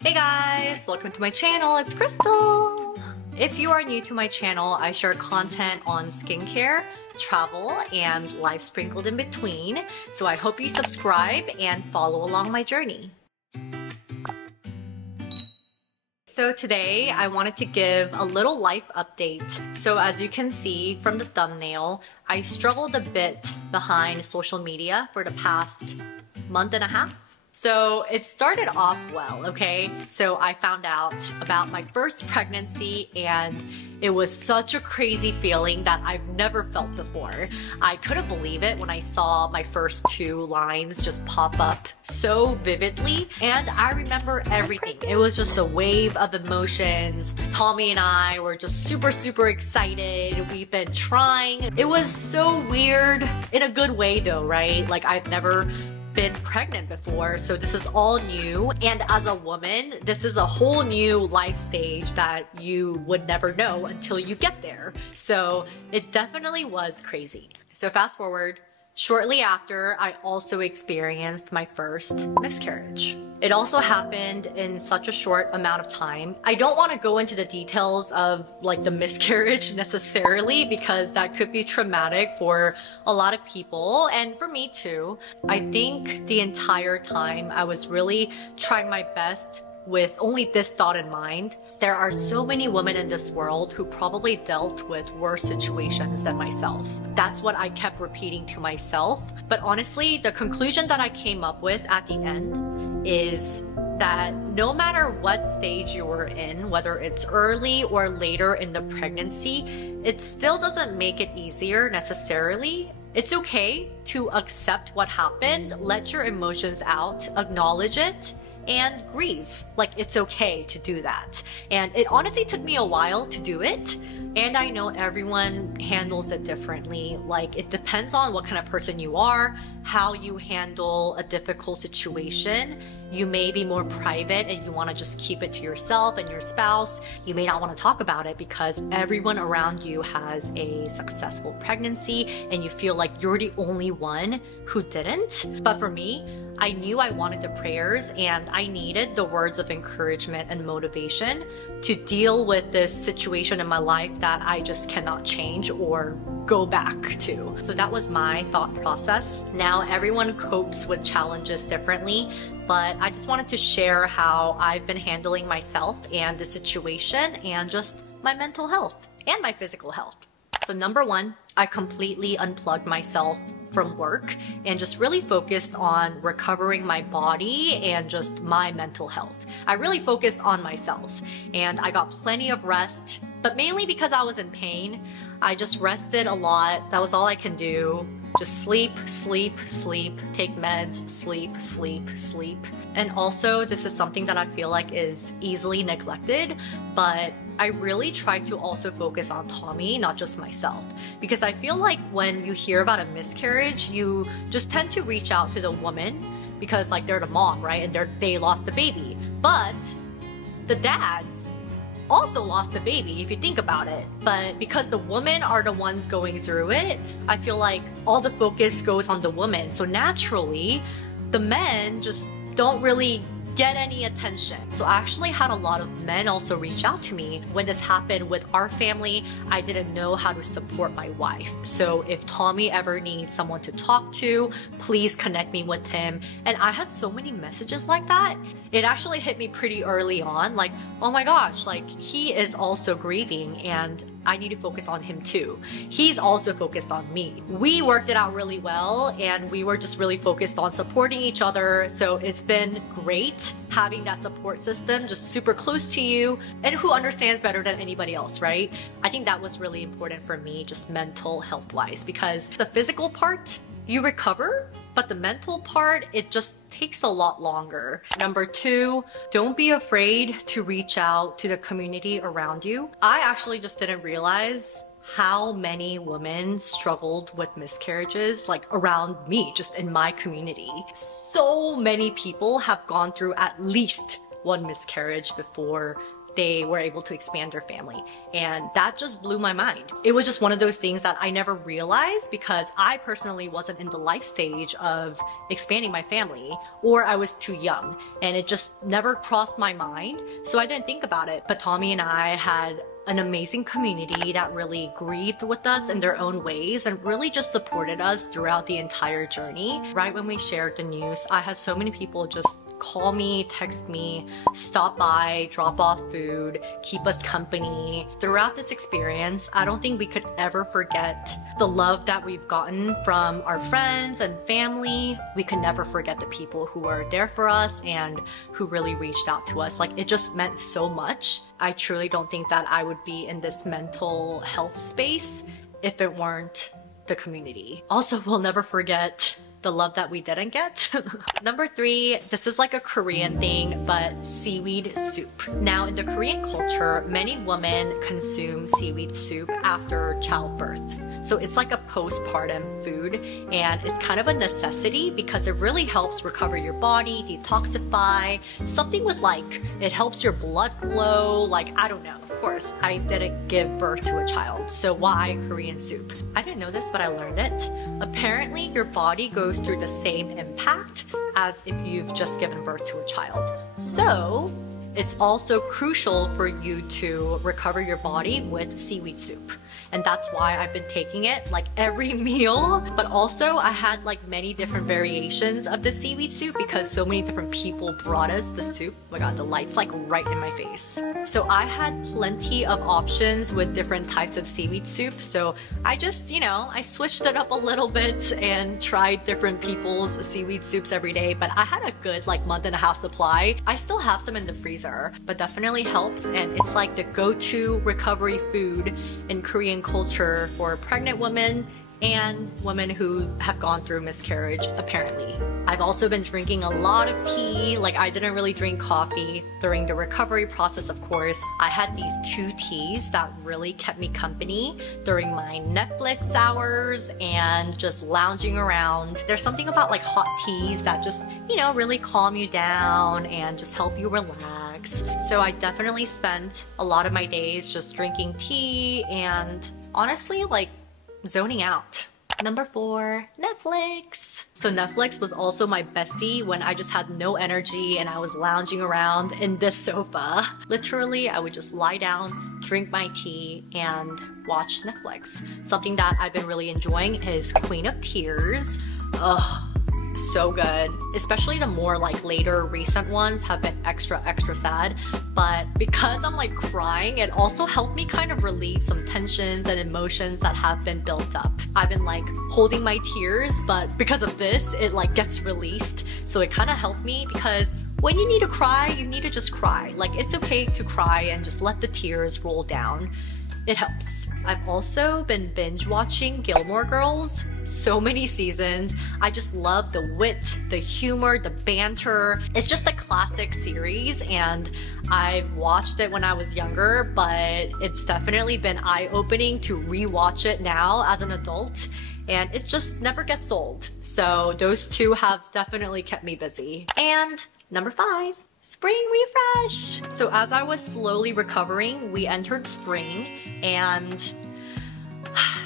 Hey guys, welcome to my channel. It's Crystal. If you are new to my channel, I share content on skincare, travel, and life sprinkled in between. So I hope you subscribe and follow along my journey. So today I wanted to give a little life update. So as you can see from the thumbnail, I struggled a bit behind social media for the past month and a half. So it started off well, okay? So I found out about my first pregnancy and it was such a crazy feeling that I've never felt before. I couldn't believe it when I saw my first two lines just pop up so vividly, and I remember everything. It was just a wave of emotions. Tommy and I were just super excited. We've been trying. It was so weird in a good way though, right? Like I've never been pregnant before, so this is all new, and as a woman this is a whole new life stage that you would never know until you get there. So it definitely was crazy. So fast forward, shortly after, I also experienced my first miscarriage. It also happened in such a short amount of time. I don't want to go into the details of like the miscarriage necessarily because that could be traumatic for a lot of people and for me too. I think the entire time I was really trying my best with only this thought in mind. There are so many women in this world who probably dealt with worse situations than myself. That's what I kept repeating to myself. But honestly, the conclusion that I came up with at the end is that no matter what stage you were in, whether it's early or later in the pregnancy, it still doesn't make it easier necessarily. It's okay to accept what happened, let your emotions out, acknowledge it, and grieve. Like, it's okay to do that. And it honestly took me a while to do it. And I know everyone handles it differently. Like, it depends on what kind of person you are, how you handle a difficult situation. You may be more private and you want to just keep it to yourself and your spouse. You may not want to talk about it because everyone around you has a successful pregnancy and you feel like you're the only one who didn't. But for me, I knew I wanted the prayers and I needed the words of encouragement and motivation to deal with this situation in my life that I just cannot change or go back to. So that was my thought process. Now everyone copes with challenges differently, but I just wanted to share how I've been handling myself and the situation and just my mental health and my physical health. So number one, I completely unplugged myself from work and just really focused on recovering my body and just my mental health. I really focused on myself and I got plenty of rest, but mainly because I was in pain. I just rested a lot. That was all I can do. Just sleep, sleep, sleep, take meds, sleep, sleep, sleep. And also, this is something that I feel like is easily neglected, but I really try to also focus on Tommy, not just myself. Because I feel like when you hear about a miscarriage, you just tend to reach out to the woman because like they're the mom, right? And they lost the baby. But the dads also lost the baby if you think about it. But because the women are the ones going through it, I feel like all the focus goes on the woman. So naturally, the men just don't really get any attention. So I actually had a lot of men also reach out to me. When this happened with our family, I didn't know how to support my wife. So if Tommy ever needs someone to talk to, please connect me with him. And I had so many messages like that. It actually hit me pretty early on, like, oh my gosh, like he is also grieving and I need to focus on him too. He's also focused on me. We worked it out really well and we were just really focused on supporting each other. So it's been great having that support system just super close to you and who understands better than anybody else, right? I think that was really important for me, just mental health wise, because the physical part, you recover, but the mental part, it just takes a lot longer. Number two, don't be afraid to reach out to the community around you. I actually just didn't realize how many women struggled with miscarriages like around me, just in my community. So many people have gone through at least one miscarriage before they were able to expand their family. And that just blew my mind. It was just one of those things that I never realized because I personally wasn't in the life stage of expanding my family, or I was too young and it just never crossed my mind. So I didn't think about it. But Tommy and I had an amazing community that really grieved with us in their own ways and really just supported us throughout the entire journey. Right when we shared the news, I had so many people just call me, text me, stop by, drop off food, keep us company. Throughout this experience, I don't think we could ever forget the love that we've gotten from our friends and family. We could never forget the people who were there for us and who really reached out to us. Like, it just meant so much. I truly don't think that I would be in this mental health space if it weren't the community. Also, we'll never forget the love that we didn't get. Number 3, this is like a Korean thing, but seaweed soup. Now, in the Korean culture, many women consume seaweed soup after childbirth. So it's like a postpartum food, and it's kind of a necessity because it really helps recover your body, detoxify, something with like, it helps your blood flow, like, I don't know. Of course, I didn't give birth to a child, so why Korean soup? I didn't know this, but I learned it. Apparently, your body goes through the same impact as if you've just given birth to a child. So, it's also crucial for you to recover your body with seaweed soup. And that's why I've been taking it like every meal. But also I had like many different variations of the seaweed soup because so many different people brought us the soup. Oh my god, the light's like right in my face. So I had plenty of options with different types of seaweed soup. So I just, you know, I switched it up a little bit and tried different people's seaweed soups every day. But I had a good like month-and-a-half supply. I still have some in the freezer, but definitely helps. And it's like the go-to recovery food in Korean culture for pregnant women and women who have gone through miscarriage, apparently. I've also been drinking a lot of tea. Like, I didn't really drink coffee during the recovery process, of course. I had these 2 teas that really kept me company during my Netflix hours and just lounging around. There's something about like hot teas that just, you know, really calm you down and just help you relax. So I definitely spent a lot of my days just drinking tea and honestly like zoning out. Number 4, Netflix. So Netflix was also my bestie when I just had no energy and I was lounging around in this sofa. Literally, I would just lie down, drink my tea, and watch Netflix. Something that I've been really enjoying is Queen of Tears. Ugh. So good. Especially the more like later recent ones have been extra sad, but because I'm like crying, it also helped me kind of relieve some tensions and emotions that have been built up. I've been like holding my tears, but because of this, it like gets released. So it kind of helped me because when you need to cry, you need to just cry. Like, it's okay to cry and just let the tears roll down. It helps. I've also been binge watching Gilmore Girls. So many seasons. I just love the wit, the humor, the banter. It's just a classic series and I've watched it when I was younger, but it's definitely been eye-opening to rewatch it now as an adult, and it just never gets old. So those 2 have definitely kept me busy. And number 5, spring refresh. So as I was slowly recovering, we entered spring and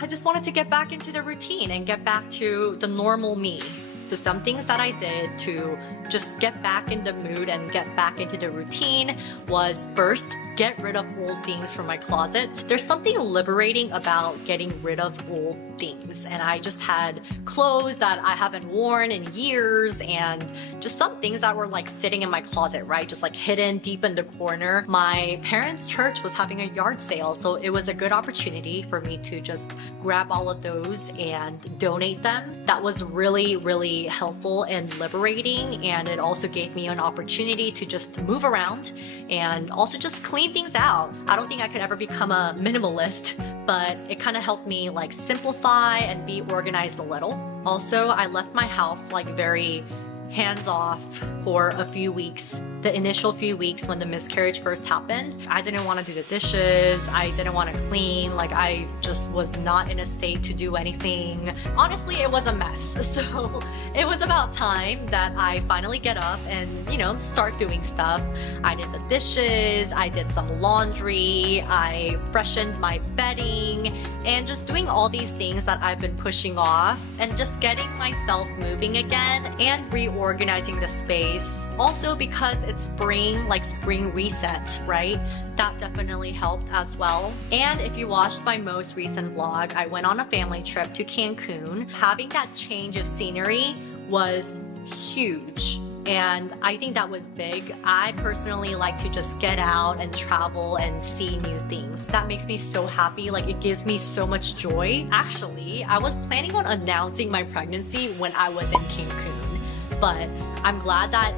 I just wanted to get back into the routine and get back to the normal me. So some things that I did to just get back in the mood and get back into the routine was first, get rid of old things from my closet. There's something liberating about getting rid of old things. And I just had clothes that I haven't worn in years and just some things that were like sitting in my closet, right? Just like hidden deep in the corner. My parents' church was having a yard sale, so it was a good opportunity for me to just grab all of those and donate them. That was really helpful and liberating, and it also gave me an opportunity to just move around and also just clean things out. I don't think I could ever become a minimalist, but it kind of helped me like simplify and be organized a little. Also, I left my house like very hands off for a few weeks. The initial few weeks when the miscarriage first happened, I didn't want to do the dishes, I didn't want to clean, like I just was not in a state to do anything. Honestly, it was a mess. So it was about time that I finally get up and, you know, start doing stuff. I did the dishes, I did some laundry, I freshened my bedding, and just doing all these things that I've been pushing off and just getting myself moving again and reorganizing the space. Also because it's spring, like spring reset, right? That definitely helped as well. And if you watched my most recent vlog, I went on a family trip to Cancun. Having that change of scenery was huge. And I think that was big. I personally like to just get out and travel and see new things. That makes me so happy. Like, it gives me so much joy. Actually, I was planning on announcing my pregnancy when I was in Cancun, but I'm glad that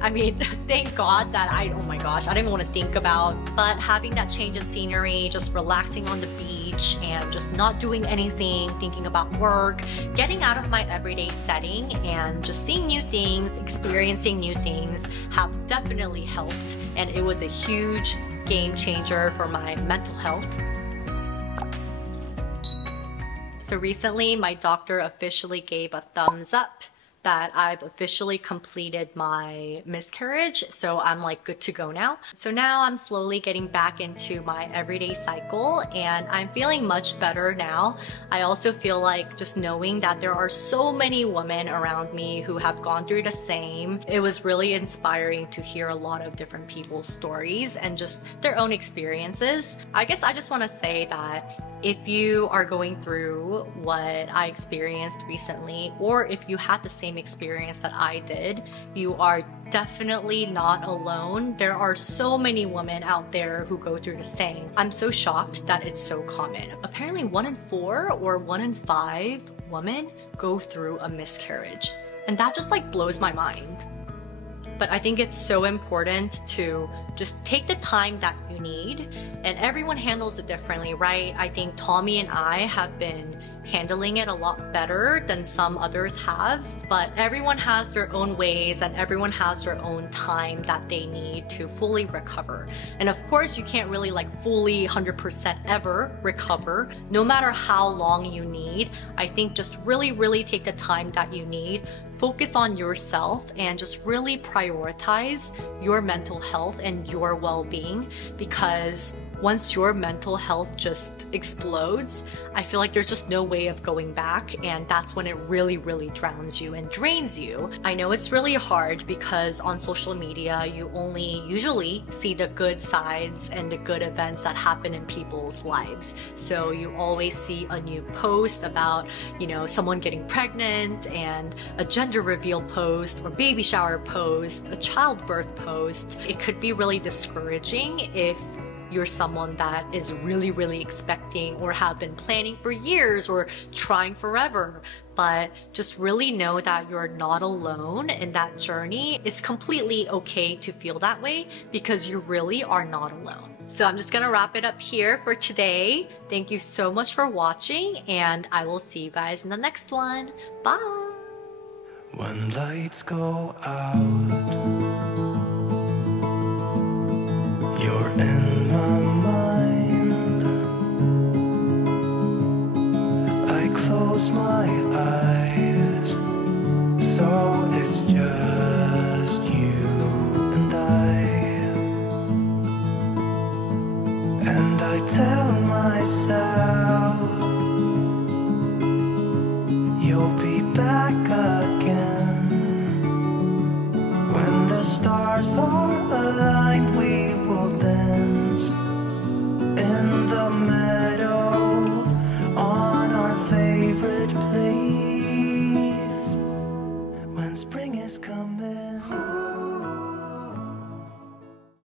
I mean, thank God that oh my gosh, I didn't want to think about, but having that change of scenery, just relaxing on the beach and just not doing anything, thinking about work, getting out of my everyday setting and just seeing new things, experiencing new things have definitely helped. And it was a huge game changer for my mental health. So recently, my doctor officially gave a thumbs up that I've officially completed my miscarriage, so I'm like good to go now. So now I'm slowly getting back into my everyday cycle and I'm feeling much better now. I also feel like just knowing that there are so many women around me who have gone through the same, it was really inspiring to hear a lot of different people's stories and just their own experiences. I guess I just want to say that if you are going through what I experienced recently, or if you had the same experience that I did, you are definitely not alone. There are so many women out there who go through the same. I'm so shocked that it's so common. Apparently 1 in 4 or 1 in 5 women go through a miscarriage. And that just like blows my mind. But I think it's so important to just take the time that you need, and everyone handles it differently, right? I think Tommy and I have been handling it a lot better than some others have, but everyone has their own ways and everyone has their own time that they need to fully recover. And of course, you can't really like fully 100% ever recover, no matter how long you need. I think just really take the time that you need. Focus on yourself and just really prioritize your mental health and your well-being, because once your mental health just explodes, I feel like there's just no way of going back, and that's when it really drowns you and drains you. I know it's really hard because on social media, you only usually see the good sides and the good events that happen in people's lives. So you always see a new post about, you know, someone getting pregnant and a gender reveal post or baby shower post, a childbirth post. It could be really discouraging if you're someone that is really expecting or have been planning for years or trying forever. But just really know that you're not alone in that journey. It's completely okay to feel that way because you really are not alone. So I'm just gonna wrap it up here for today. Thank you so much for watching, and I will see you guys in the next one. Bye! When lights go out, you're in